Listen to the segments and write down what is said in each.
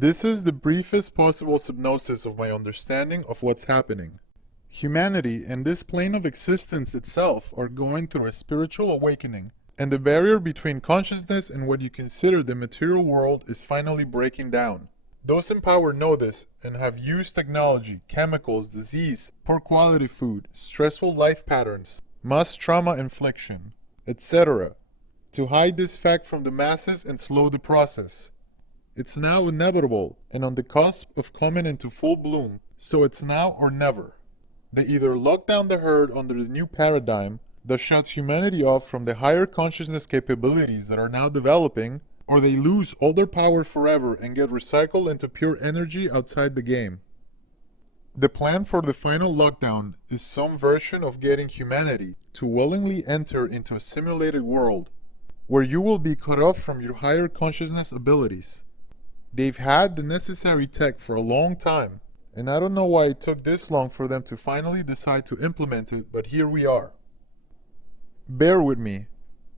This is the briefest possible synopsis of my understanding of what's happening. Humanity and this plane of existence itself are going through a spiritual awakening, and the barrier between consciousness and what you consider the material world is finally breaking down. Those in power know this and have used technology, chemicals, disease, poor quality food, stressful life patterns, mass trauma infliction, etc., to hide this fact from the masses and slow the process. It's now inevitable and on the cusp of coming into full bloom, so it's now or never. They either lock down the herd under the new paradigm that shuts humanity off from the higher consciousness capabilities that are now developing, or they lose all their power forever and get recycled into pure energy outside the game. The plan for the final lockdown is some version of getting humanity to willingly enter into a simulated world, where you will be cut off from your higher consciousness abilities. They've had the necessary tech for a long time, and I don't know why it took this long for them to finally decide to implement it, but here we are. Bear with me.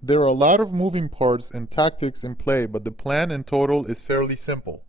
There are a lot of moving parts and tactics in play, but the plan in total is fairly simple.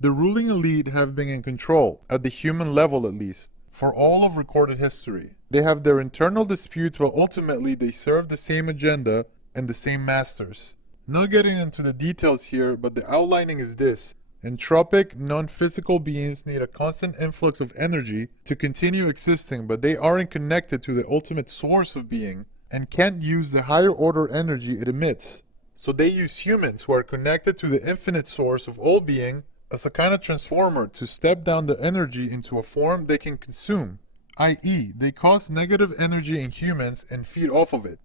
The ruling elite have been in control, at the human level at least, for all of recorded history. They have their internal disputes, but ultimately they serve the same agenda and the same masters. Not getting into the details here, but the outlining is this. Entropic, non-physical beings need a constant influx of energy to continue existing, but they aren't connected to the ultimate source of being and can't use the higher order energy it emits. So they use humans who are connected to the infinite source of all being as a kind of transformer to step down the energy into a form they can consume, i.e., they cause negative energy in humans and feed off of it.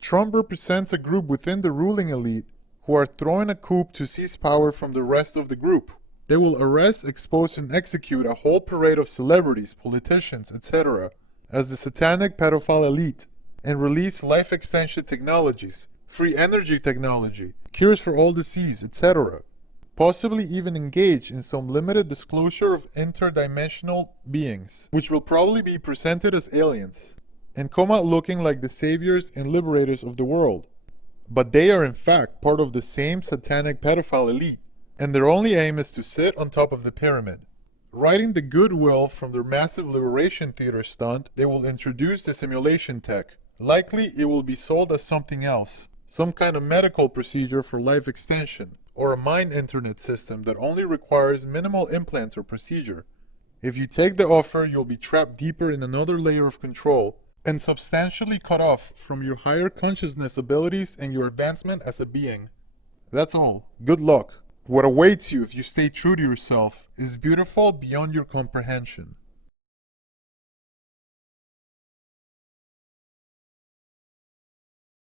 Trump represents a group within the ruling elite who are throwing a coup to seize power from the rest of the group. They will arrest, expose, and execute a whole parade of celebrities, politicians, etc. as the satanic pedophile elite, and release life extension technologies, free energy technology, cures for all disease, etc. Possibly even engage in some limited disclosure of interdimensional beings, which will probably be presented as aliens, and come out looking like the saviors and liberators of the world. But they are in fact part of the same satanic pedophile elite, and their only aim is to sit on top of the pyramid. Riding the goodwill from their massive liberation theater stunt, they will introduce the simulation tech. Likely it will be sold as something else, some kind of medical procedure for life extension, or a mind internet system that only requires minimal implants or procedure. If you take the offer, you'll be trapped deeper in another layer of control, and substantially cut off from your higher consciousness abilities and your advancement as a being. That's all. Good luck. What awaits you if you stay true to yourself is beautiful beyond your comprehension.